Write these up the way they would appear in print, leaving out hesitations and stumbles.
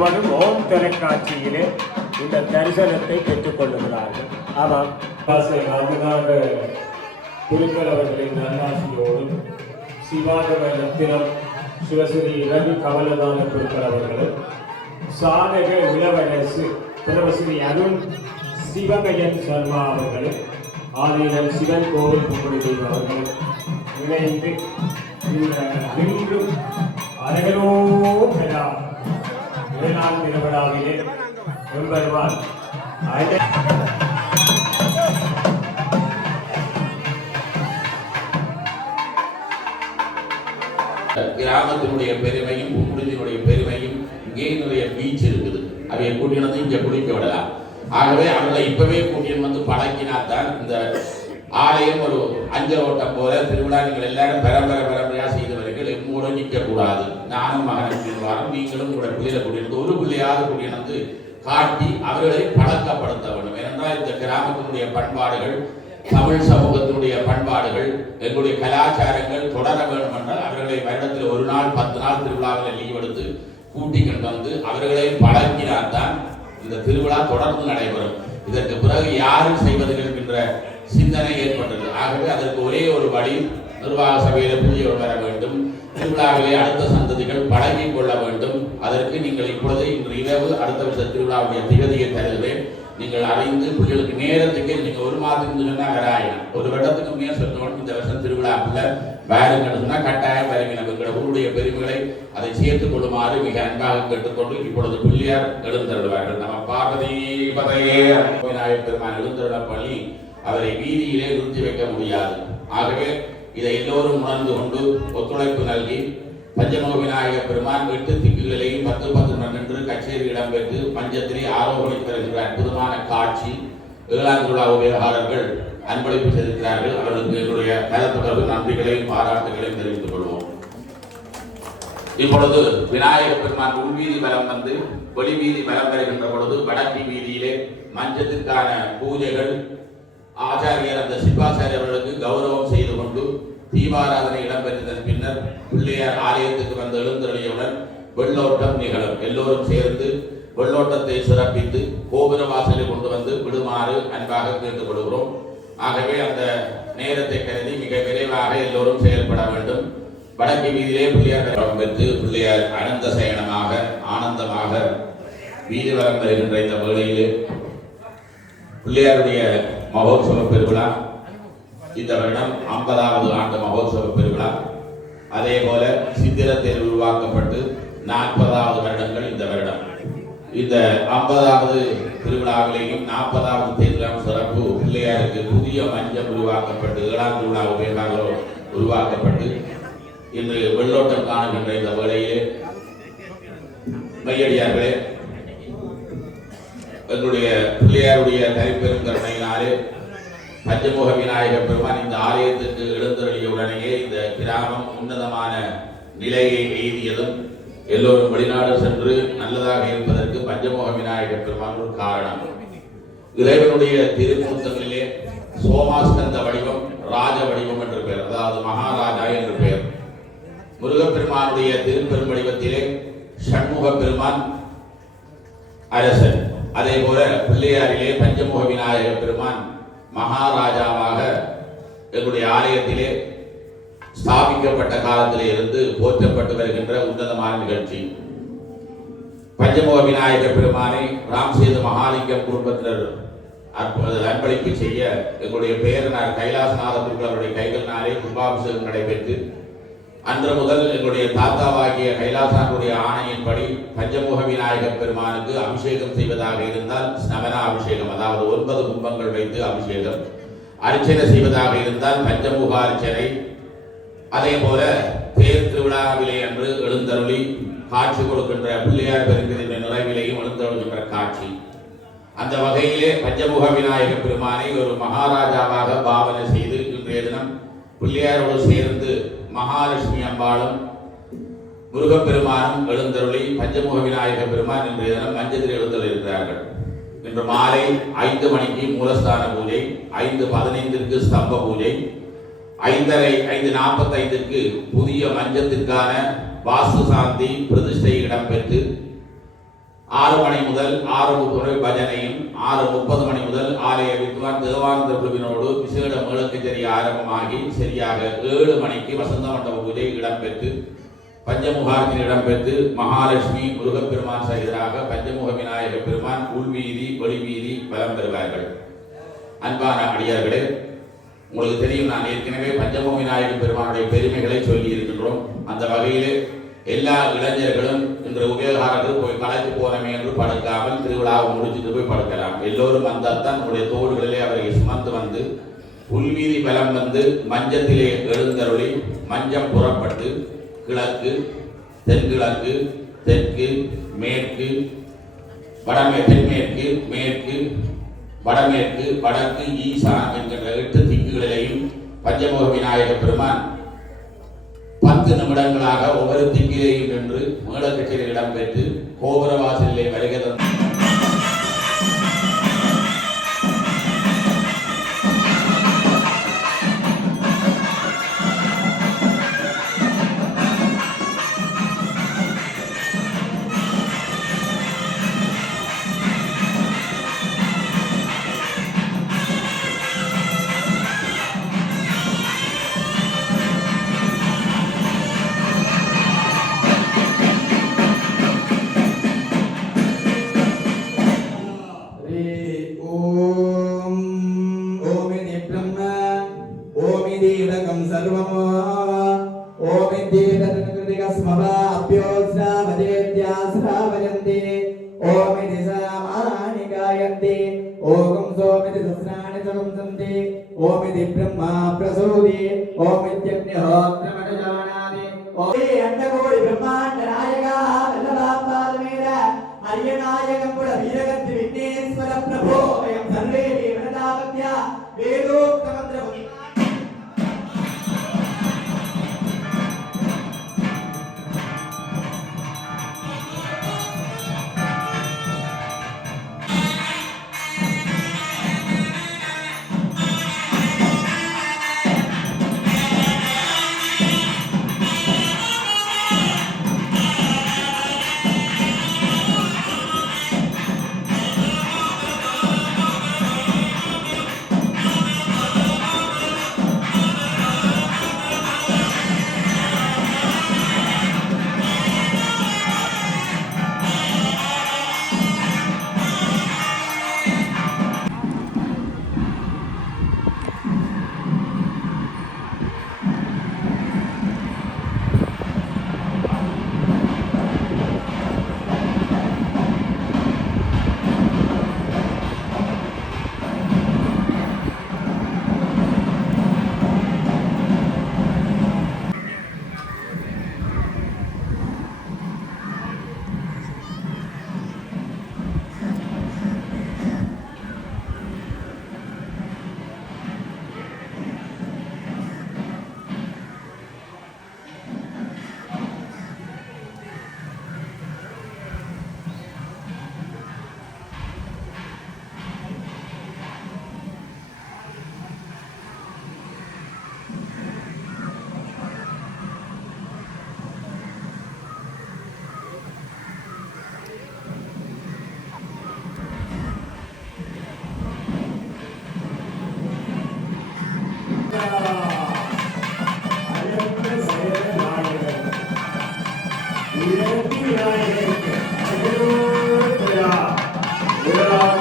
முழுவதும் ஓம் தொலைக்காட்சியிலே இந்த தரிசனத்தை பெற்றுக் கொள்ளுகிறார்கள். ஆமாம், காந்திநாத குருக்கள் அவர்களின் நல்லாசியோடும் சிவாகம ரத்தினம் சிவஸ்ரீ ரவி கமலதான குருக்கள் அவர்களும் சாதக இளவரசு பிரபஸ்ரீ அருண் சிவகயன் சர்மா அவர்களும் ஆதீனம் சிவன் கோவில் புகழ் அவர்களும் இணைந்து இன்றும் அழகரோ பெறா வேளாண் திருவிழாவிலே எம்பெருமான் கிராமத்தினுடைய பெருமையும் புங்குடுதியினுடைய பெருமையும் இங்கே நிறைய பீச் இருக்குது. அவையை கூட்டிட்டு வந்து இங்கே குளிக்க விடலாம். ஆகவே அவர்களை இப்பவே கூட்டிட்டு வந்து பழக்கினாத்தான் இந்த ஆலயம் ஒரு அஞ்சல் ஓட்டம் போல திருவிழா நீங்கள் எல்லாரும் பரம்பரையா செய்தவர்கள் எம்மோட நிற்க கூடாது. நானும் மகனும் வாரம் நீங்களும் கூட பிள்ளைகளை கூட்டிட்டு ஒரு பிள்ளையாவது கூட்டிட்டு வந்து காட்டி அவர்களை பழக்கப்படுத்த வேண்டும். ஏனென்றால் இந்த கிராமத்தினுடைய பண்பாடுகள், தமிழ் சமூகத்தினுடைய பண்பாடுகள், எங்களுடைய கலாச்சாரங்கள் தொடர வேண்டும் என்றால் அவர்களை வருடத்தில் ஒரு நாள் 10 நாள் திருவிழாவில் லீவ் எடுத்து கூட்டிக்கொண்டு வந்து அவர்களை பழக்கினால்தான் இந்த திருவிழா தொடர்ந்து நடைபெறும். இதற்கு பிறகு யாரும் செய்வதில்லை என்கின்ற சிந்தனை ஏற்பட்டது. ஆகவே அதற்கு ஒரே ஒரு வழி, நிர்வாக சபையில புதியவர் வர வேண்டும், திருவிழாவிலே அடுத்த சந்ததிகள் பழகிக் கொள்ள வேண்டும். அதற்கு நீங்கள் இப்பொழுது இன்று இரவு அடுத்த வருஷ திருவிழாவுடைய திகதியை தருகிறேன். நீங்கள் அறிந்து பிள்ளைகளுக்கு நேரத்துக்கு நீங்கள் ஒரு மாதத்துக்கு சொன்னா வராயினம், ஒரு வருடத்துக்கு மேல் சொல்லணும் இந்த வருஷம் திருவிழாக்குள்ள வேறுங்கன்னு சொன்னா கட்டாயம் வருகிற எங்களுடைய ஊருடைய பெருமைகளை அதை சேர்த்துக் கொள்ளுமாறு மிக அன்பாக கேட்டுக்கொண்டு இப்பொழுது பிள்ளையார் எழுந்தருள்வார்கள். நம்ம பார்வதி பதையே விநாயகர் பெருமான் எழுந்தருள பள்ளி அவரை வீதியிலே நிறுத்தி வைக்க முடியாது. ஆகவே இதை எல்லோரும் உணர்ந்து கொண்டு ஒத்துழைப்பு நல்கி பஞ்சமுக விநாயகர் பெருமான் 8 திக்குகளையும் 10 நின்று கச்சேரி இடம்பெற்று பஞ்சத்திலே ஆரோகணித்து தருகின்ற அற்புதமான காட்சி 7ஆம் திருவிழா உபயோகாரர்கள் அன்பளிப்பு செய்திருக்கிறார்கள். அவர்களுக்கு என்னுடைய மேலத்தொடர்பு நன்றிகளையும் பாராட்டுகளையும் தெரிவித்துக் கொள்வோம். இப்பொழுது விநாயகர் பெருமான் உள்வீதி வலம் வந்து வெளி வீதி வலம் வருகின்ற பொழுது வடக்கு வீதியிலே மஞ்சத்திற்கான பூஜைகள் ஆச்சாரியர் அந்த சிவாச்சாரிய அவர்களுக்கு கௌரவம் செய்து கொண்டு தீபாராதனை இடம்பெற்றதன் பின்னர் பிள்ளையார் ஆலயத்துக்கு வந்த எழுந்தருளியுடன் வெள்ளோட்டம் நிகழும். எல்லோரும் சேர்ந்து வெள்ளோட்டத்தை சிறப்பித்து கோபுர வாசலில் கொண்டு வந்து விடுமாறு அன்பாக கேட்டுக்கொள்கிறோம். ஆகவே அந்த நேரத்தை கருதி மிக விரைவாக எல்லோரும் செயல்பட வேண்டும். வடக்கு வீதியிலே பிள்ளையார் பெற்று பிள்ளையார் அனந்த சயனமாக ஆனந்தமாக வீதி வலம் வருகின்ற இந்த வேளையிலே பிள்ளையாருடைய மகோத்சவ பெருவிழா இந்த வருடம் 50வது ஆண்டு மகோத்சவ பெருவிழா. அதே போல சித்திரத்தில் உருவாக்கப்பட்டு 40வது வருடங்கள் இந்த வருடம். இந்த 50வது திருவிழாவிலேயும் 40வது தேர்தலாம் சிறப்பு பிள்ளையாருக்கு புதிய மஞ்சள் உருவாக்கப்பட்டு 7ஆம் திருவிழா உபயோகம் உருவாக்கப்பட்டு இன்று வெள்ளோட்டம் காணுகின்ற இந்த வேளையிலே மையடியார்களே, எங்களுடைய பிள்ளையாருடைய தனிப்பெரும் கருணையினாலே பஞ்சமுக விநாயகர் பெருமான் இந்த ஆலயத்துக்கு எழுந்தருளிய உடனேயே இந்த கிராமம் உன்னதமான நிலையை எய்தியதும் எல்லோரும் வெளிநாடு சென்று நல்லதாக இருப்பதற்கு பஞ்சமுக விநாயகர் பெருமான் ஒரு காரணம். இறைவனுடைய திருமூர்த்தங்களிலே சோமாஸ்கந்த வடிவம் ராஜ வடிவம் என்று பெயர், அதாவது மகாராஜா என்று பெயர். முருகப்பெருமானுடைய திருப்பெரும் வடிவத்திலே சண்முக பெருமான் அரசன். அதே போல பிள்ளையாரிலே பஞ்சமுக விநாயகர் பெருமான் மகாராஜாவாக எங்களுடைய ஆலயத்திலே ஸ்தாபிக்கப்பட்ட காலத்திலே இருந்து போற்றப்பட்டு வருகின்ற உன்னதமான நிகழ்ச்சி. பஞ்சமுக விநாயகர் பெருமானை ராம்சேது மகாலிங்கம் குடும்பத்தினர் அன்பளிப்பு செய்ய எங்களுடைய பேரனார் கைலாசநாத அவருடைய கைகளினாலே கும்பாபிஷேகம் நடைபெற்று அன்று முதல் எங்களுடைய தாத்தாவாகிய கைலாசனுடைய ஆணையின்படி பஞ்சமுக விநாயகர் பெருமானுக்கு அபிஷேகம் செய்வதாக இருந்தால் ஸ்நவன அபிஷேகம், அதாவது 9 கும்பங்கள் வைத்து அபிஷேகம், அர்ச்சனை செய்வதாக இருந்தால் பஞ்சமுக அர்ச்சனை. அதே போல தேர் திருவிழாவிலே அன்று எழுந்தருளி காட்சி கொடுக்கின்ற பிள்ளையார் பெருந்தின் நிறைவிலேயும் எழுந்தருளுகின்ற காட்சி. அந்த வகையிலே பஞ்சமுக விநாயகர் பெருமானை ஒரு மகாராஜாவாக பாவனை செய்து இன்றைய தினம் பிள்ளையாரோடு சேர்ந்து மகாலட்சுமி அம்பாளும் முருகப்பெருமானும் எழுந்தருளி பஞ்சமுக விநாயகர் பெருமான் இன்றைய தினம் மஞ்சத்தில் எழுந்தருளிருக்கிறார்கள். இன்று மாலை 5 மணிக்கு மூலஸ்தான பூஜை, 5:15 ஸ்தம்ப பூஜை, 5:45 புதிய மஞ்சத்திற்கான வாஸ்து சாந்தி பிரதிஷ்டை இடம்பெற்று 6 மணி முதல் 6 பஜனையும் 6:30 மணி முதல் ஆலய வித்வான் தேவானந்த குழுவினோடு விசேட மேளக்கச்சேரி ஆரம்பமாகி சரியாக 7 மணிக்கு வசந்த மண்டப பூஜை இடம்பெற்று பஞ்சமுகார்த்தின் இடம்பெற்று மகாலட்சுமி முருகப்பெருமான் சகிதராக பஞ்சமுக விநாயக பெருமான் உள்வீதி வெளிவீதி வலம் பெறுவார்கள். அன்பான அடியார்களே, உங்களுக்கு தெரியும், நான் ஏற்கனவே பஞ்சமுக விநாயக பெருமானுடைய பெருமைகளை சொல்லி இருக்கின்றோம். அந்த வகையிலே எல்லா இளைஞர்களும் இன்று உபயோகாரர்கள் போய் கலைத்து போனமே என்று படுக்காமல் திருவிழாவை முடிச்சுட்டு போய் படுக்கலாம். எல்லோரும் வந்தால்தான் உங்களுடைய தோள்களிலே அவரை சுமந்து வந்து உள்வீதி பலம் வந்து மஞ்சத்திலே எழுந்தருளி மஞ்சம் புறப்பட்டு கிழக்கு, தென்கிழக்கு, தெற்கு, மேற்கு, தென்மேற்கு, மேற்கு, வடமேற்கு, வடக்கு, ஈசான் என்கின்ற 8 திக்குகளிலேயும் பஞ்சமுக விநாயக பெருமான் 10 நிமிடங்களாக ஒவ்வொரு திக்கிலேயும் நின்று மேளக்கச்சேரி இடம்பெற்று கோபுர வாசலிலே வருகை தந்து ओमिति ब्रह्मा प्रसूति ओमित्यग्निहोत्रमनुजानाति ओमे अंडकोटि ब्रह्मांड नायका वल्लभापादमेन हरियनायकं पुर वीरगति विघ्नेश्वर प्रभो वयं सर्वे वेदनावत्य वेदोक्तमन्त्रं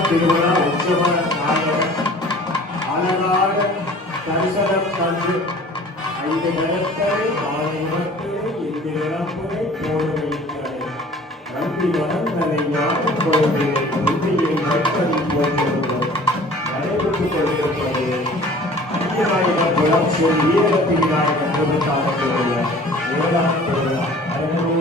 திருவிழா உற்சவ நாயகர் அழகாக தரிசனம் தந்து 5 கடற்கரை 6 இவற்றிலே இந்த இழப்புரை போடுவைக்கிறது நன்றி வளர்ந்தனை ஞானம் கொள்வதை உறுதியை வைத்தறி போட்டிருந்தோம் நடைபெற்றுக் கொண்டிருப்பது அந்நாயகர் குலம் சொல் வீரகத்தி விநாயகர் திருத்தாரத்தினுடைய 7ஆம் திருவிழா அழகோ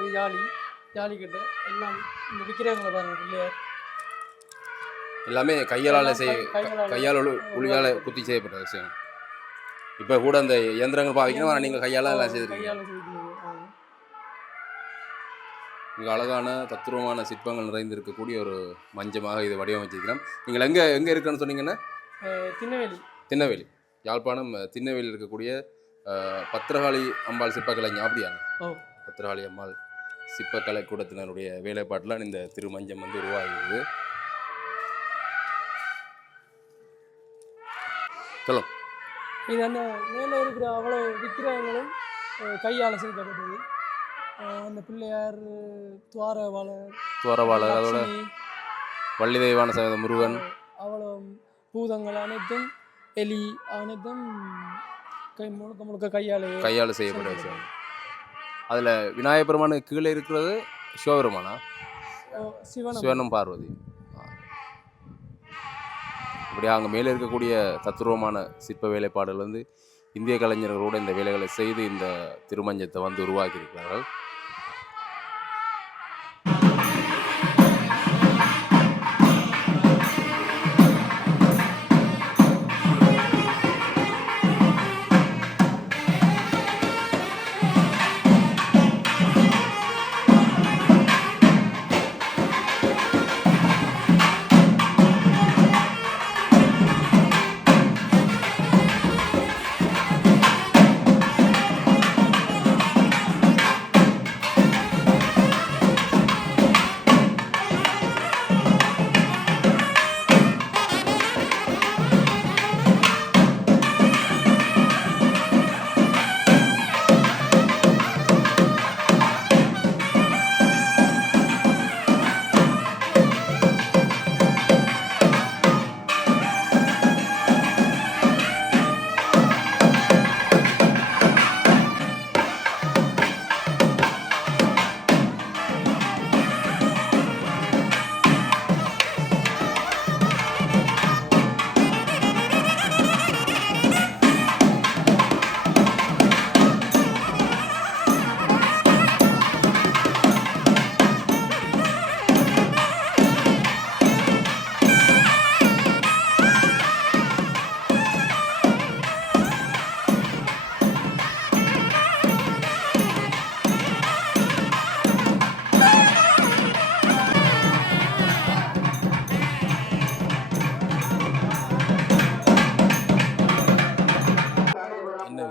செய்யப்பட்டது. ஜாலிக்கட்டு எல்லாம் இந்த விக்கிரகங்களை பாருங்க பிள்ளையார் எல்லாமே கையால் உளியால் குத்தி செய்யப்பட்ட விஷயம். இப்போ கூட அந்த இயந்திரங்கள் பாவிக்கணும், ஆனால் நீங்கள் கையால் எல்லாம் செய்திருக்கீங்க. இங்கே அழகான தத்துருவமான சிற்பங்கள் நிறைந்திருக்கக்கூடிய ஒரு மஞ்சமாக இதை வடிவமைச்சிருக்கிறோம். நீங்கள் எங்கே இருக்குன்னு சொன்னீங்கன்னா திண்ணவேலி யாழ்ப்பாணம் திண்ணவேலியில் இருக்கக்கூடிய பத்திரகாளி அம்பாள் சிற்பக்கலை ஞாபடியான பத்திரகாளி அம்பாள் சிற்பக்கலை கூடத்தினருடைய வேலைப்பாட்டில் இந்த திருமஞ்சம் வந்து உருவாகிறது. சொல்லும் இது அந்த மேலே இருக்கிற அவ்வளோ விக்கிரகங்களும் கையால் செய்யப்பட்டது. அந்த பிள்ளையார் துவாரபாலர் அதோட வள்ளி தெய்வான சமேத முருகன் அவ்வளோ பூதங்கள் அனைத்தும் எலி அனைத்தும் முழுக்க கையால் செய்யப்பட்ட விஷயம். அதில் விநாயகப் பெருமானுக்கு கீழே இருக்கிறது சிவபெருமானா? சிவனும் பார்வதி. இப்படியா அங்கே மேலே இருக்கக்கூடிய தத்துருவமான சிற்ப வேலைப்பாடுகள் வந்து இந்திய கலைஞர்களோடு இந்த வேலைகளை செய்து இந்த திருமஞ்சத்தை வந்து உருவாக்கியிருக்கிறார்கள்.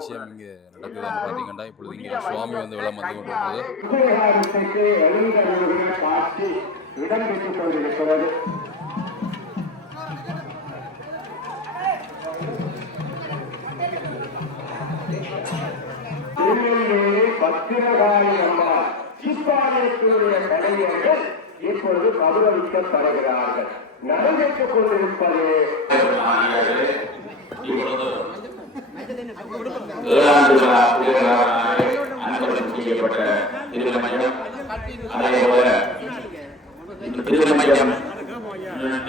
விஷயம் இங்கே நடக்குதுன்னு பார்த்தீங்கன்னா இப்பொழுது இங்கே சுவாமி வந்து வெள்ளம் வந்து கொண்டிருக்கிறது. பத்திரகாளி அம்பாள் சிப்பாயத்துடைய கலைஞர்கள் இப்பொழுது கௌரவிக்கப்படுகிறார்கள். நடைபெற்றுக் கொண்டிருப்பது செய்யப்பட்ட திருமஞ்சம். அதேபோல திருமஞ்சம்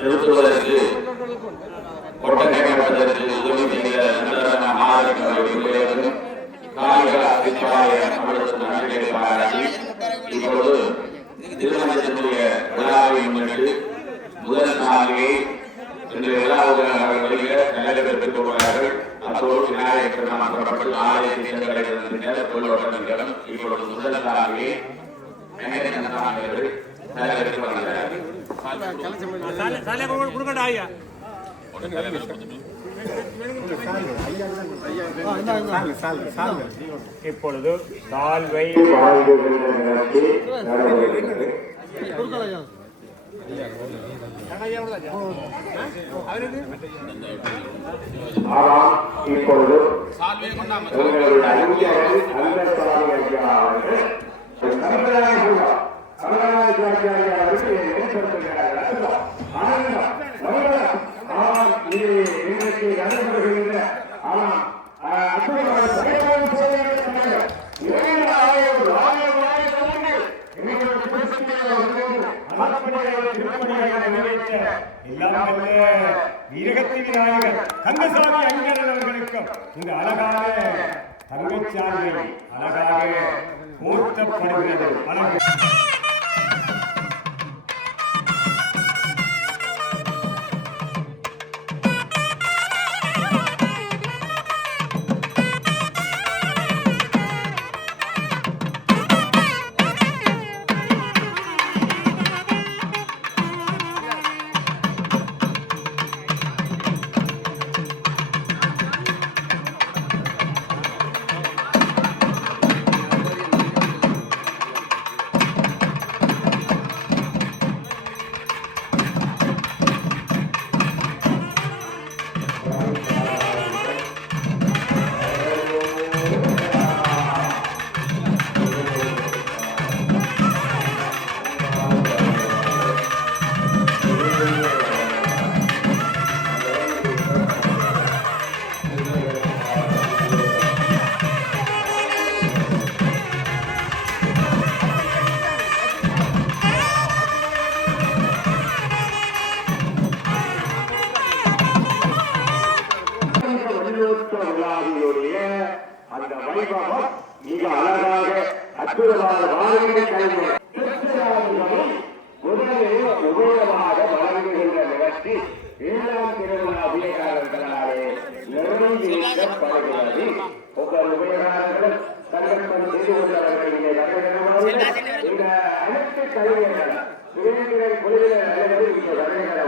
நிறுத்துவதற்கு ஒட்டகைப்பதற்கு உதவி செய்த இப்பொழுது திருமணத்தினுடைய விழாவை முன்னிட்டு முதல் நாளிலே இன்று விழாவுடன் நடைபெற்றுக் கொள்வார்கள். அத்தோடு விநாயகர் பெருமான் புறப்பட்டு ஆலயத்தை சென்றடைந்த கொள்வோட்டம் இப்பொழுது முதல் நாளிலே நடைபெற்று வருகிறார்கள். இப்பொழுது தாழ்வை இப்பொழுது வீரகத்தி விநாயகர் கந்தசாமி ஐயர் அவர்களுக்கும் இந்த அழகான தங்கச்சாலை அழகாக ஊட்டப்படுகிறது. விழாவினுடைய அந்த வைபவம் மிக அழகாக அற்புதமாக முதலே உபயோகமாக வழங்குகின்ற நிகழ்ச்சி ஏழாம் திருவிழா உபயோகாரர்களாலே நிறைவேற்றப்படுகிறது. ஒவ்வொரு உபயோகாரர்களும் சங்கல்பம் செய்து கொண்டவர்கள் இந்த அனைத்து கலைஞர்கள் சுரேந்திரன் குழுவினர் இந்த வருகிற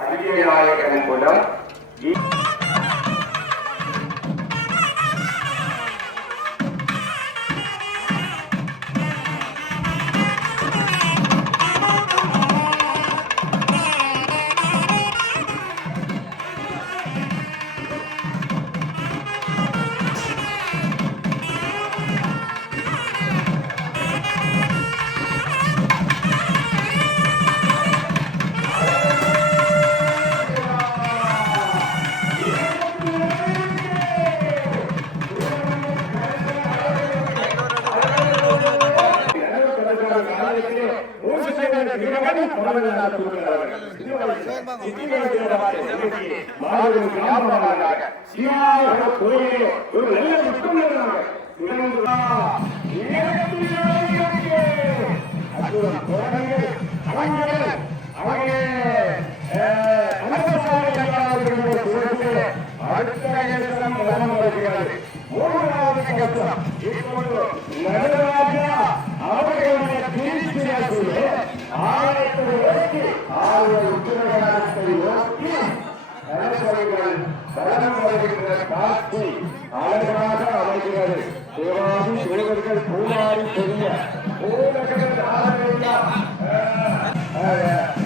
அரியநாயகன் குலம் அழகாக அமைகிறது. தேவாதி தேவர்கள் பூமாரி பெரிய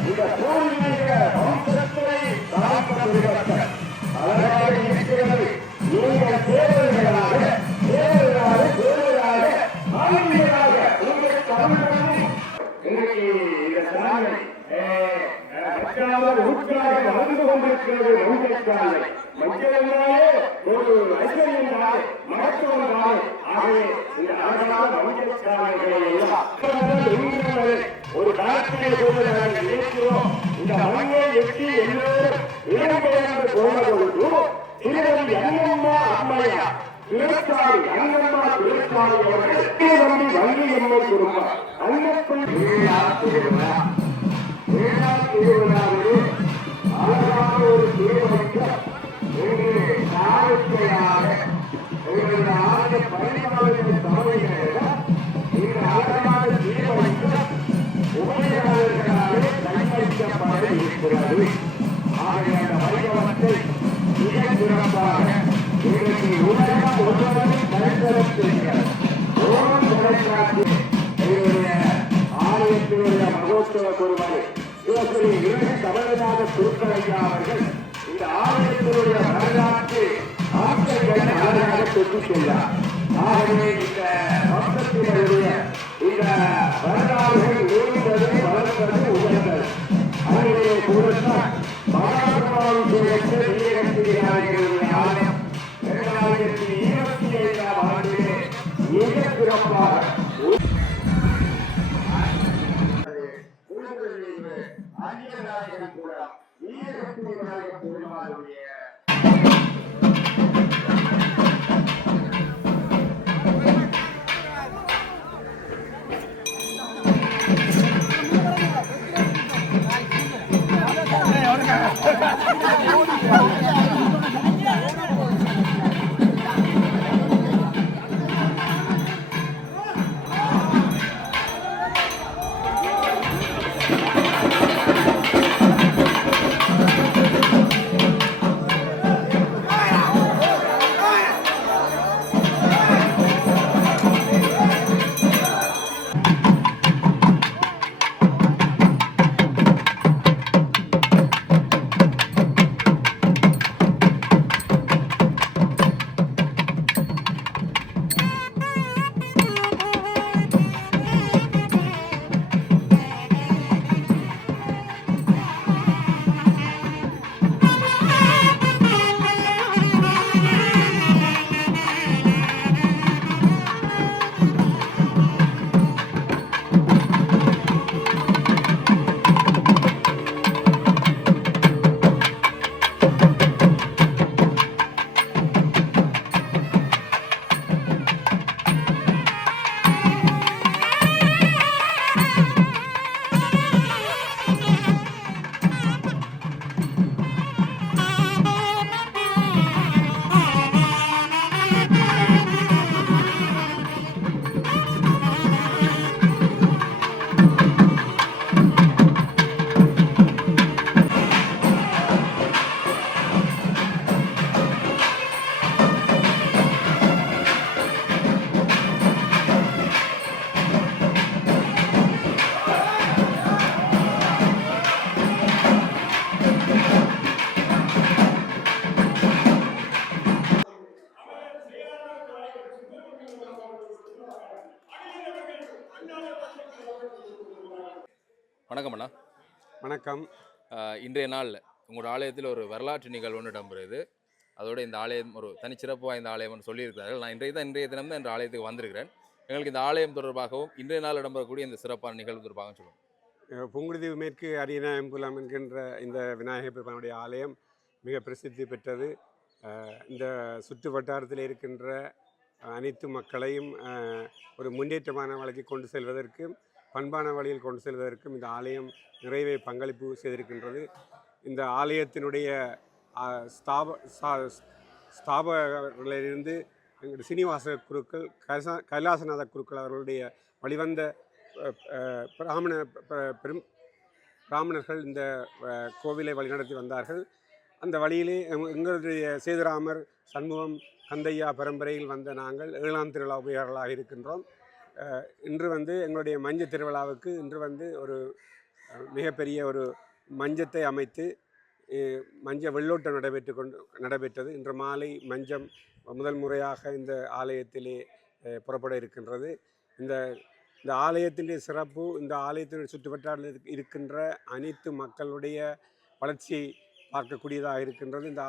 இந்த பூமியில வம்சத்தை காப்பதற்காக அழகாக இருக்கிறது. நீங்கள் தேவர்களாக ஆன்மீகமாக உங்கள் தமிழகம் இன்றைக்கு இந்த சாலை ஊற்றாக வளர்ந்து கொண்டிருக்கிறது. மஞ்சள் மஞ்சளாலே ஒரு ஐஸ்வர்யம் தானே, மகத்துவம் தானே. ஆகவே இந்த அழகான மஞ்சள் சாலைகளை ஒரு காலத்திலே நாங்கள் நினைக்கிறோம். இந்த மண்ணை எட்டி எல்லோரும் இடம்பெயர்ந்து போன பொழுது திருவடி அண்ணம்மா அம்மையா திருச்சாலை அண்ணம்மா திருச்சாலை அவர்கள் நம்பி வங்கி எம்மை குடும்பம் அன்னக்குள் திருவிழாவிலே அழகான ஒரு திருவடிக்க காலத்தையாக உங்களுடைய ஆகிய பரிமாணத்தின் தலைமையில இந்த அழகான திருவடிக்க உபயோகர்களாலே கைப்பற்றப்பட இருக்கிறது. ஆகிய அந்த வைபவத்தை மிக சிறப்பாக இன்றைக்கு உலகம் ஒருவரும் கைத்தரத்திருக்கிறது. ஓரம் தொலைக்காட்சி எங்களுடைய ஆலயத்தினுடைய மகோத்சவ குருமணி சிவஸ்ரீ இறுதி தமிழக திருக்கலையா அவர்கள் இந்த ஆலயத்தினுடைய வரலாற்று ஆட்சிகளை அழகாக பெற்றுச் சென்றார். ஆகவே இந்த வம்சத்தினுடைய இந்த வரலாறுகள் நீண்டது வளர்ந்தது உயர்ந்தது. அதிலே கூடத்தான் மகாத்மாவின் சேர்த்து வீரகத்திரியாளர்களுடைய ஆலயம் 2025ஆம் ஆண்டிலே மிக சிறப்பாக அரியநாயகன் குளம் வீரகத்தி விநாயகர் பெருமாளுடைய வணக்கம் அண்ணா. வணக்கம். இன்றைய நாளில் உங்களோட ஆலயத்தில் ஒரு வரலாற்று நிகழ்வு ஒன்று இடம்பெறுது. அதோட இந்த ஆலயம் ஒரு தனிச்சிறப்பு வாய்ந்த ஆலயம்னு சொல்லியிருக்கிறார்கள். நான் இன்றைய தினம் தான் இந்த ஆலயத்துக்கு வந்திருக்கிறேன். எங்களுக்கு இந்த ஆலயம் தொடர்பாகவும் இன்றைய நாள் இடம்பெறக்கூடிய இந்த சிறப்பான நிகழ்வு தொடர்பாக சொல்லுவோம். புங்குடுதீவு மேற்கு அரியநாயம்புலம் என்கின்ற இந்த விநாயகர் பெருமானுடைய ஆலயம் மிக பிரசித்தி பெற்றது. இந்த சுற்று வட்டாரத்தில் இருக்கின்ற அனைத்து மக்களையும் ஒரு முன்னேற்றமான வழிக்கு கொண்டு செல்வதற்கும் பண்பான வழியில் கொண்டு செல்வதற்கும் இந்த ஆலயம் நிறைவே பங்களிப்பு செய்திருக்கின்றது. இந்த ஆலயத்தினுடைய ஸ்தாபகர்களிலிருந்து சீனிவாச குருக்கள், கைலாசநாத குருக்கள் அவர்களுடைய வழிவந்த பிராமணர்கள் இந்த கோவிலை வழிநடத்தி வந்தார்கள். அந்த வழியிலே எங்களுடைய சேதுராமர், சண்முகம், கந்தையா பரம்பரையில் வந்த நாங்கள் 7ஆம் திருவிழா உபயோகர்களாக இருக்கின்றோம். இன்று எங்களுடைய மஞ்சள் திருவிழாவுக்கு இன்று ஒரு மிகப்பெரிய ஒரு மஞ்சத்தை அமைத்து மஞ்சள் வெள்ளோட்டம் நடைபெற்றது. இன்று மாலை மஞ்சம் முதல் முறையாக இந்த ஆலயத்திலே புறப்பட இருக்கின்றது. இந்த ஆலயத்தினுடைய சிறப்பு, இந்த ஆலயத்தினுடைய சுற்றுவட்டாரத்தில் இருக்கின்ற அனைத்து மக்களுடைய வளர்ச்சியை பார்க்கக்கூடியதாக இருக்கின்றது. இந்த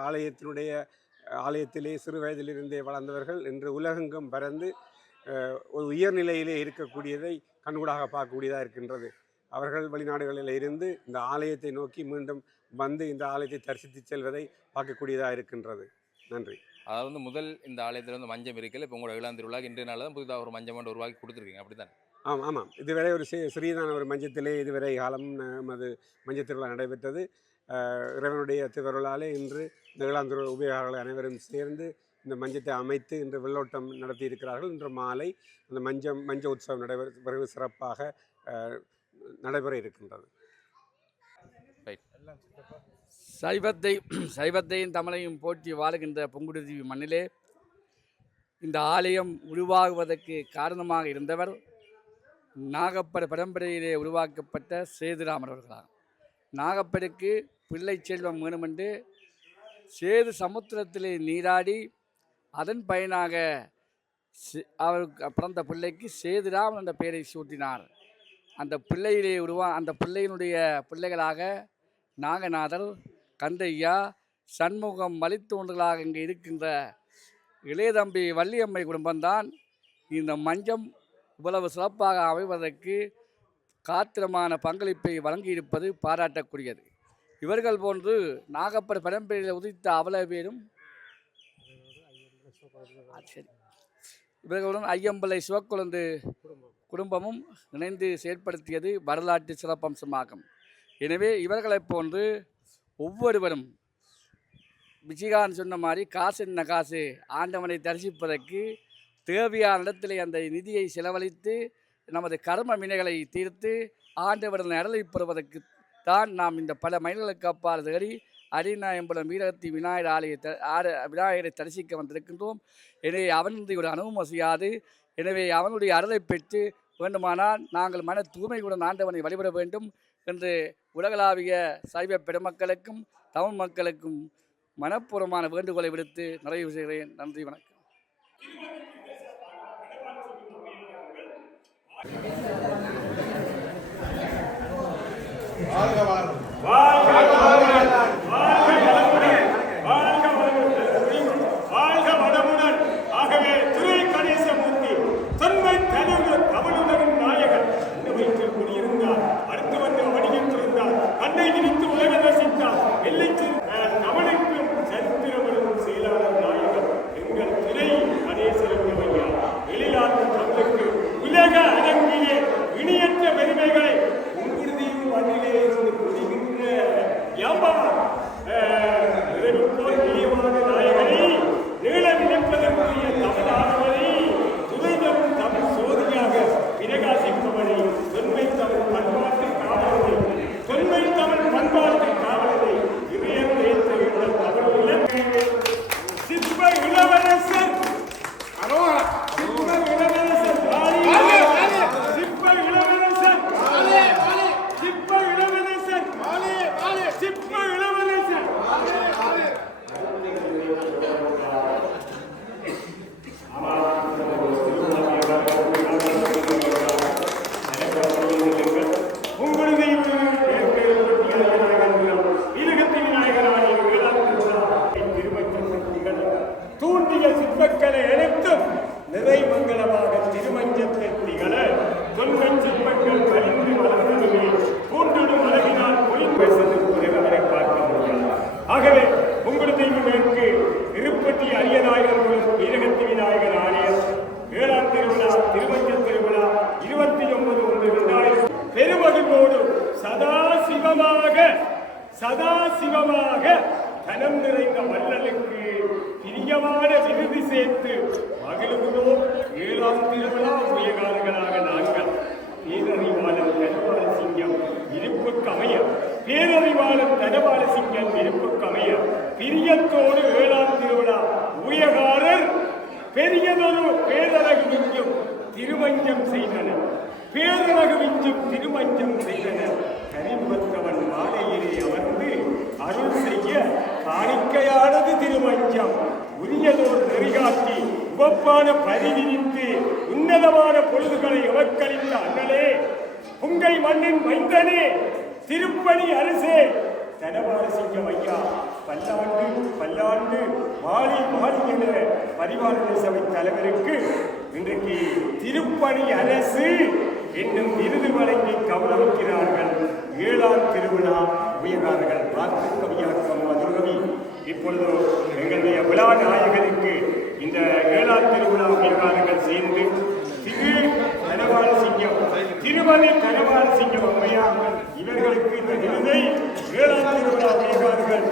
ஆலயத்திலே சிறு வயதிலிருந்தே வளர்ந்தவர்கள் இன்று உலகெங்கும் பறந்து ஒரு உயர்நிலையிலே இருக்கக்கூடியதை கண்கூடாக பார்க்கக்கூடியதாக இருக்கின்றது. அவர்கள் வெளிநாடுகளில் இருந்து இந்த ஆலயத்தை நோக்கி மீண்டும் இந்த ஆலயத்தை தரிசித்து செல்வதை பார்க்கக்கூடியதாக இருக்கின்றது. நன்றி. அதாவது முதல் இந்த ஆலயத்தில் மஞ்சம் இருக்கல, இப்போ உங்களோட 7ஆம் திருவிழா இன்றைய நாள் தான் புதிதாக ஒரு மஞ்சம் உருவாக்கி கொடுத்துருக்கீங்க, அப்படி தானே? ஆமாம். இதுவரை ஒரு சிறியதான ஒரு மஞ்சத்திலே இதுவரை காலம் அது மஞ்சள் திருவிழா நடைபெற்றது. இறைவனுடைய திருவருளாலே இன்று இந்த 7ஆம் திருவிழா உபயோகர்கள் அனைவரும் சேர்ந்து இந்த மஞ்சத்தை அமைத்து இன்று வெள்ளோட்டம் நடத்தி இருக்கிறார்கள். இன்று மாலை அந்த மஞ்ச உற்சவம் நடைபெறுவது சிறப்பாக நடைபெற இருக்கின்றது. சைவத்தையும் தமிழையும் போற்றி வாழுகின்ற புங்குடுதீவு மண்ணிலே இந்த ஆலயம் உருவாகுவதற்கு காரணமாக இருந்தவர் நாகப்பர் பரம்பரையிலே உருவாக்கப்பட்ட சேதுராமர் அவர்களாகும். நாகப்பருக்கு பிள்ளை செல்வம் வேணுமென்று சேது சமுத்திரத்திலே நீராடி அதன் பயனாக அவருக்கு பிறந்த பிள்ளைக்கு சேதுராமன் என்ற பெயரை சூட்டினார். அந்த பிள்ளையினுடைய பிள்ளைகளாக நாகநாதர், கந்தையா, சண்முகம் வழித்தோன்றலாக இங்கே இருக்கின்ற இளையதம்பி வள்ளியம்மை குடும்பம்தான் இந்த மஞ்சம் இவ்வளவு சிறப்பாக அமைவதற்கு காத்திரமான பங்களிப்பை வழங்கியிருப்பது பாராட்டக்கூடியது. இவர்கள் போன்று நாகப்பர் பரம்பரையில் உதித்த அவ்வளவு பேரும் சரி இவர்களுடன் ஐயம்பலை சிவக்குழந்து குடும்பமும் இணைந்து செயற்படுத்தியது வரலாற்று சிறப்பம்சமாகும். எனவே இவர்களைப் போன்று ஒவ்வொருவரும் விஜயகாந்த் சொன்ன மாதிரி காசு என்ன காசு ஆண்டவனை தரிசிப்பதற்கு தேவையான இடத்திலே அந்த நிதியை செலவழித்து நமது கர்ம வினைகளை தீர்த்து ஆண்டவரின் அருளை பெறுவதற்கு தான் நாம் இந்த பல மைல்களுக்கு அப்பால் தேடி அடிநாயம்பலம் வீரகத்தி விநாயகரை தரிசிக்க வந்திருக்கின்றோம். எனவே அவனுடைய ஒரு அனுபவம் செய்யாது. எனவே அவனுடைய அருளை பெற்று வேண்டுமானால் நாங்கள் மன தூய்மையுடன் ஆண்டவனை வழிபட வேண்டும் என்று உலகளாவிய சைவ பெருமக்களுக்கும் தமிழ் மக்களுக்கும் மனப்பூர்வமான வேண்டுகோளை விடுத்து நிறைவு செய்கிறேன். நன்றி, வணக்கம். ஆகவே துறை கணேசமூர்த்தி தொன்மை தலைவர் தமிழுலகின் நாயகன் இந்த வயிற்றில் குடியிருந்தார். அடுத்து வந்து வணிகத்திருந்தார். கண்ணை விரித்து உலக ரசித்தார். எல்லை தமிழுக்கும் சரித்திரமும் செயலாளர் நாயகன் எங்கள் துறை கணேசலிங்கமையா எழிலாற்ற தமிழுக்கு உலக அடங்கிய இணையற்ற பெருமைகளை உங்குருதியும் மண்ணிலே இருந்து குடிகின்ற யாம்பவர் நிறைவுக்கோர் நாயகனை நீள நினைப்பதற்குரிய தமிழானவரை துறைதரும் தமிழ் சோதியாக பிரகாசிப்பவனை தொன்மை தமிழ் பண்பாட்டு காவலரை தொன்மை தமிழ் பண்பாட்டு காவலரை இறையர் ஏற்ற தமிழ் சிற்ப இளவரசர் தூண்டிய சிற்பக்களை அனைத்தும் நிறைமங்கலமாக திருமஞ்சத்தை திகழ தொன்மை சிற்பங்கள் கழிந்து வளர்ந்ததுமே பூண்டிடும் அழகினால் பொலிவரை பார்க்க முடியாது. ஆகவே உங்கள் தெய்வங்களுக்கு திருப்பதி அரியநாயகர்களும் வீரகத்தி விநாயகர் ஆலயம் 7ஆம் திருவிழா திருமஞ்ச திருவிழா 29/1/2000 பெருமகிழ்வோடு சதாசிவமாக தனம் நிறைந்த வள்ளலுக்கு பிரியமான விருது சேர்த்து மகிழ்வுகளோம். 7ஆம் திருவிழா உயகாரர்களாக நாங்கள் பேரறிவாளன் தனபாலசிங்கம் இருப்புக்கு அமைய பிரியத்தோடு 7ஆம் திருவிழா உயகாரர் பெரியதொரு பேரழகு விஞ்சும் திருமஞ்சம் செய்தனர். பேரழகு விஞ்சும் திருமஞ்சம் செய்தனர். கரிம்பத்தவன் மாலையிலே அமர்ந்து அருள் செய்ய காணிக்கையானது திருமஞ்சம். உரியதோர் நெறிகாட்டி உவப்பான பரிவிரித்து உன்னதமான பொழுதுகளை அவக்களித்த அண்ணலே, புங்கை மண்ணின் மைந்தனே, திருப்பணி அரசே, தனபாலசிங்கம் ஐயா பல்லாண்டு மாலை என்ற பரிபாலன சபை தலைவருக்கு இன்றைக்கு திருப்பணி அரசு என்னும் விருது வழங்கி கௌரவிக்கிறார்கள். 7ஆம் திருவிழா உயர்வார்கள். வாக்கு கவியாக்கம் மதுரகவி. இப்பொழுது எங்களுடைய விழா நாயகனுக்கு இந்த 7ஆம் திருவிழா உயர்வார்கள் சேர்ந்து திருமதி தனபாலசிங்கம் அம்மையா இவர்களுக்கு இந்த விருதை 7ஆம் திருவிழா உயர்வார்கள்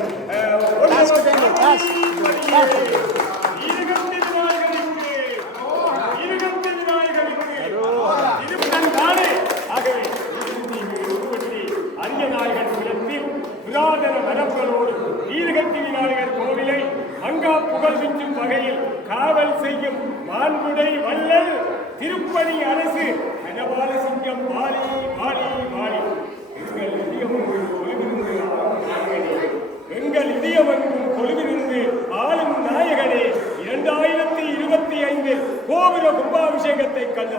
புராதன மரபுகளோடு வீரகத்தி விநாயகர் கோவிலை மங்கா புகழ் விஞ்சும் வகையில் காவல் செய்யும் மாண்புடை வள்ளல் திருப்பணி அரசு தனபாலசிங்கம் வாலி எங்கள் இதயமங்கும் கொழுவிருந்து ஆளும் நாயகனே, 2025 கோவில கும்பாபிஷேகத்தை கண்ட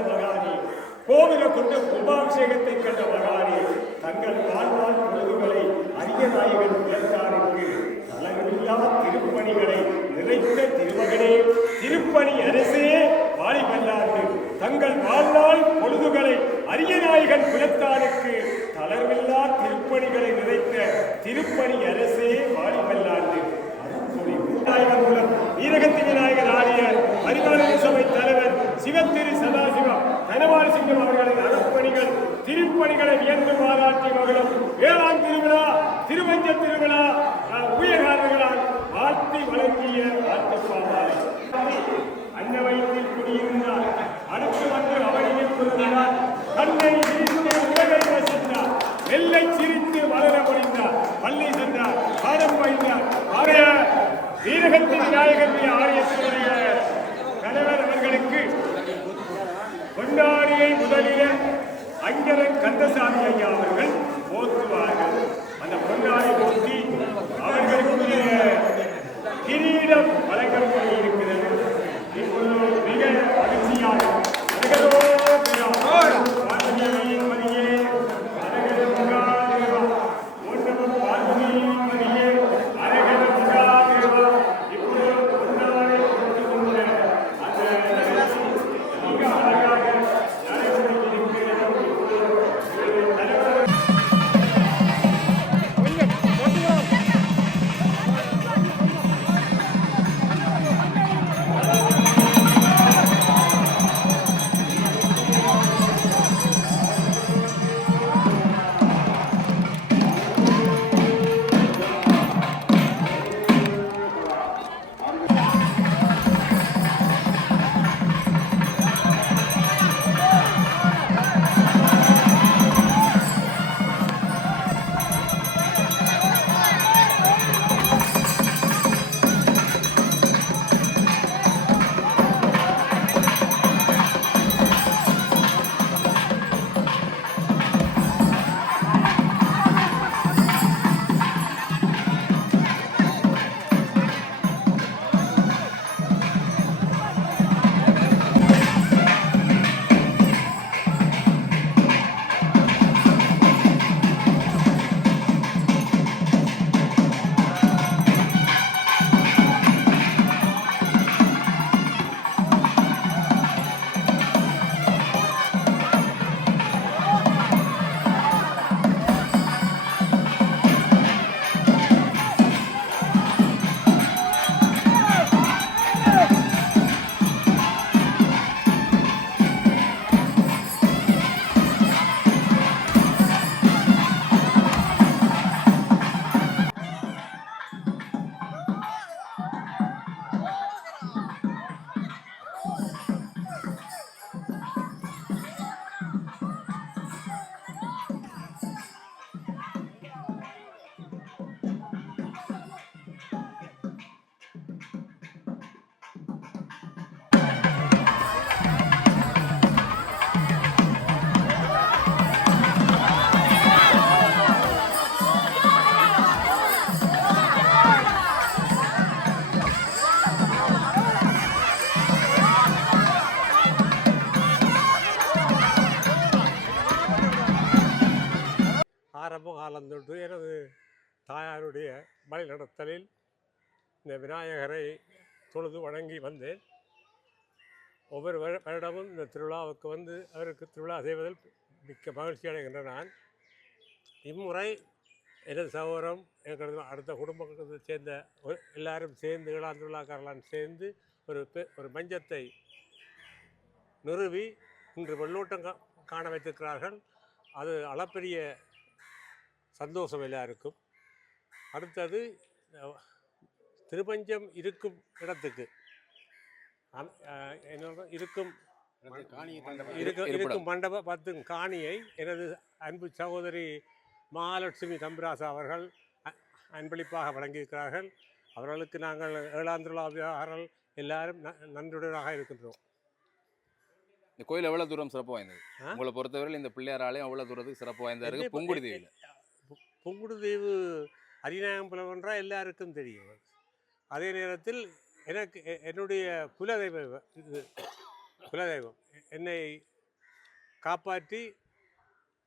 மகானே, தங்கள் வாழ்நாள் பொழுதுகளை அரிய நாயகன் பிறந்தாருக்கு அளவில்லா திருப்பணிகளை நிறைந்த திருமகனே, திருப்பணி அரசே வாலிபல்லாண்டு தங்கள் வாழ்நாள் பொழுதுகளை அரிய நாயகன் பிறந்தாருக்கு திருப்பணி அரசே வாடிப்பல்லாண்டு விநாயகர் வீரகத்தி விநாயகர் ஆலய பரிபாலன சபை தலைவர் சிவத்திரு சதாசிவம் தனவால் சிங்கம் அவர்களின் அறப்பணிகள் திருப்பணிகளை வியந்து பாராட்டி மகளும் வேளாண் திருவிழா திருமஞ்ச திருவிழா ஊழியர்கள் வாழ்த்தி வழங்கிய வாழ்த்துப்பாவாலை அன்ன வயதில் குடியிருந்தார். அடுத்து வந்து அவனியில் கொள்கிறார். கண்ணை விரித்து உலகை வசித்தார். வெள்ளை சிரித்து வளர முடிந்தார். பள்ளி சென்றார். பாடம் பயின்றார். ஆலய வீரகத்தி விநாயகர் ஆலயத்தினுடைய தலைவர் அவர்களுக்கு கொண்டாடியை முதலில அங்கரன் கந்தசாமி ஐயா அவர்கள் போற்றுவார்கள். அந்த கொண்டாடி போற்றி அவர்களுக்குரிய கிரீடம் வழங்கப்பட இருக்கிறது. இப்பொழுது மிக மகிழ்ச்சியாக ஆரம்ப காலந்தொன்று எனது தாயாருடைய வழிநடத்தலில் இந்த விநாயகரை தொழுது வணங்கி வந்தேன். ஒவ்வொரு வருடமும் இந்த திருவிழாவுக்கு வந்து அவருக்கு திருவிழா செய்வதில் மிக்க மகிழ்ச்சி அடைகின்ற நான் இம்முறை எனது சகோதரம் எங்களது அடுத்த குடும்பத்தை சேர்ந்த எல்லாரும் சேர்ந்து இளம் திருவிழாக்காரெல்லாம் சேர்ந்து ஒரு மஞ்சத்தை நிறுவி இன்று வெள்ளோட்டம் காண வைத்திருக்கிறார்கள். அது அளப்பெரிய சந்தோஷம் எல்லாருக்கும். அடுத்தது திருமஞ்சம் இருக்கும் இடத்துக்கு இருக்கும் மண்டபத்தின் காணியை எனது அன்பு சகோதரி மகாலட்சுமி தம்பிராசா அவர்கள் அன்பளிப்பாக வழங்கியிருக்கிறார்கள். அவர்களுக்கு நாங்கள் ஏழாம் திருவிழாவியார்கள் எல்லாரும் நன்றியுடனாக இருக்கின்றோம். இந்த கோயில் எவ்வளோ தூரம் சிறப்பு வாய்ந்தது உங்களை பொறுத்தவரையில்? இந்த பிள்ளையார் ஆலயம் எவ்வளோ தூரத்துக்கு சிறப்பு வாய்ந்தா இருக்குது புங்குடுதீவில்? புங்குடுதீவு அரிநாயகம் புலவென்றால் எல்லாருக்கும் தெரியும். அதே நேரத்தில் எனக்கு என்னுடைய குலதெய்வம் என்னை காப்பாற்றி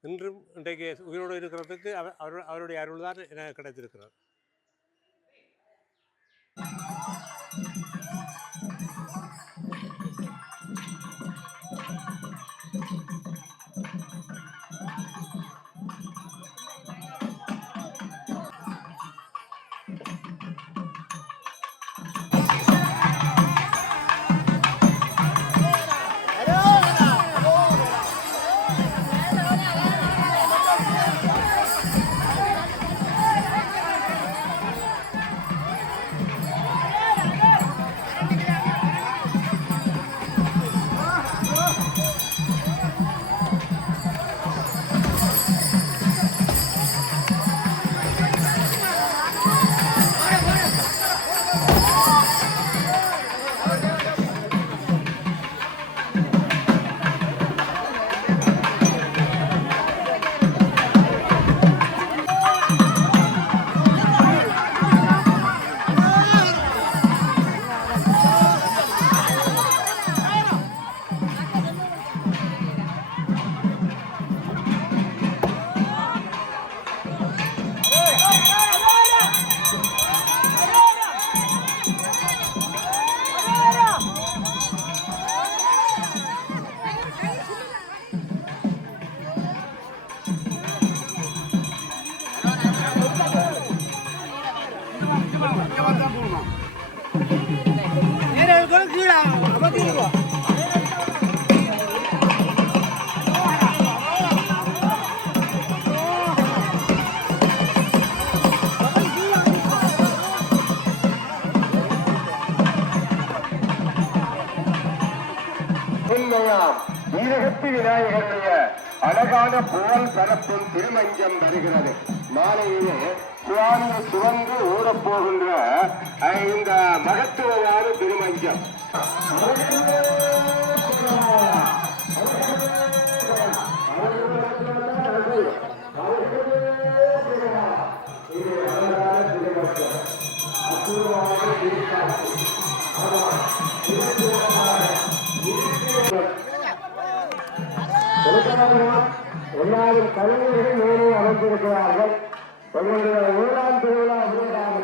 இன்றும் இன்றைக்கு உயிரோடு இருக்கிறதுக்கு அவருடைய அருள் தான் எனக்கு கிடைத்திருக்கிறார். உண்மையாம் வீரகத்தி விநாயகருடைய அழகான புகழ் பரப்பும் திருமஞ்சம் வருகிறது. மாலையிலே சுவாமியை சுமந்து ஊறப் போகின்ற இந்த மகத்துவமான திருமஞ்சம். எல்லாரும் கலைஞர்கள் மேலே அமைந்திருக்கிறார்கள். உங்களுடைய ஊரான் திருவிழா ஊராக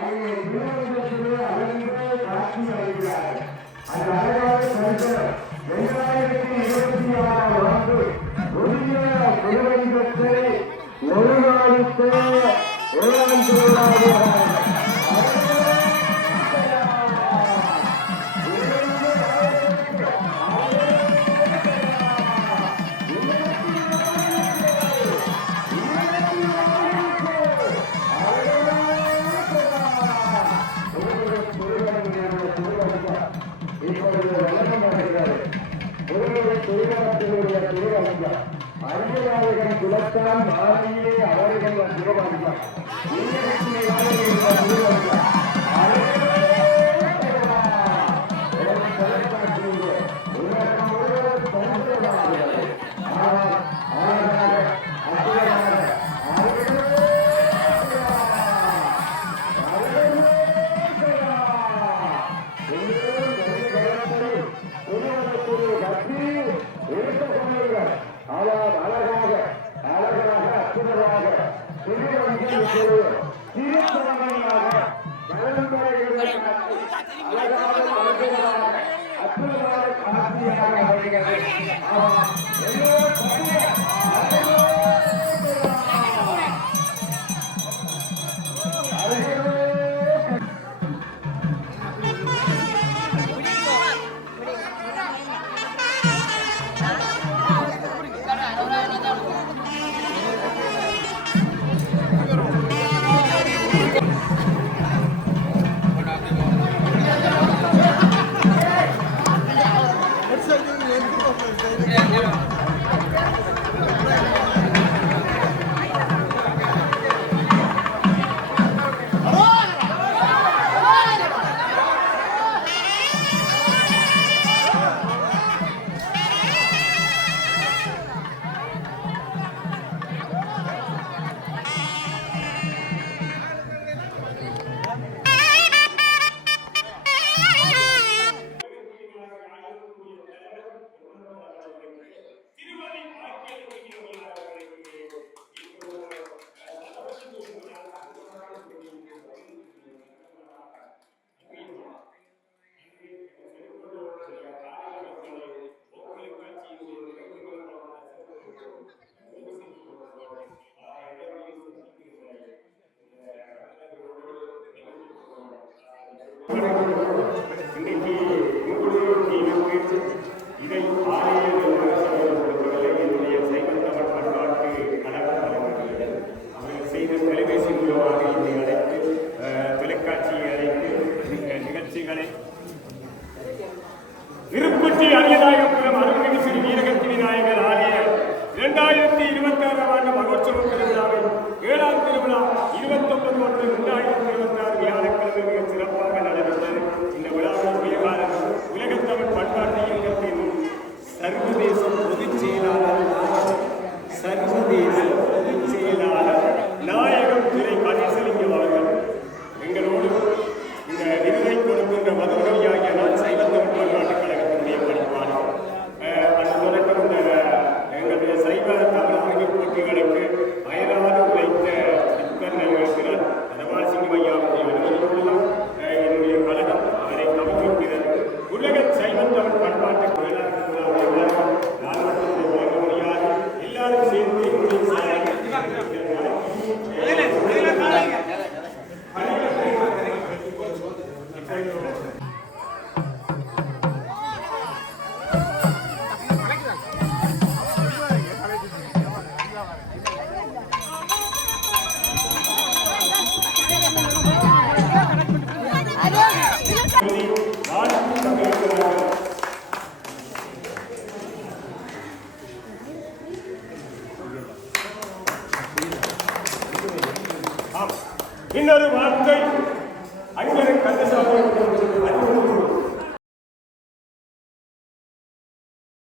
அங்கே திருமணத்திலே அகன்றே காட்சி அளிக்கிறார்கள். அந்த அழகான சரித்திரம் 2026ஆம் ஆண்டு உரிய திருமணத்தை நெருங்காலித்து ஊரான் திருவிழா ஊராக அரியநாயகன் குலத்தான் மாறியே அவர்கள் திருவாதிகள் இதை என்னுடைய சைவத்தமிழ் பண்பாட்டு கழகங்கள் அவர்கள் செய்த தொலைபேசி மூலமாக இதை அழைத்து தொலைக்காட்சியை அழைத்து நிகழ்ச்சிகளை திருப்பதி அரியநாயகபுரம் அருள்மிகு ஸ்ரீ வீரகத்தி விநாயகர் ஆலய 2026ஆம் ஆண்டு மகோற்சவ திருவிழாவை 7ஆம் திருவிழா 29/1/2026 வியாழக்கிழமை மிக சிறப்பாக நடைபெற்றது. இந்த விழாவுடைய காலம் உலகத்தமிழ் பண்பாட்டு இயக்கத்தின் சர்வதேச பொதுச் செயலாளர் நாயகம் திரு கணேசலிங்கம் அவர்கள் எங்களோடு இந்த விருதை கொடுக்கின்ற மதுரை இன்னொரு வார்த்தை அங்கே கந்தசாமி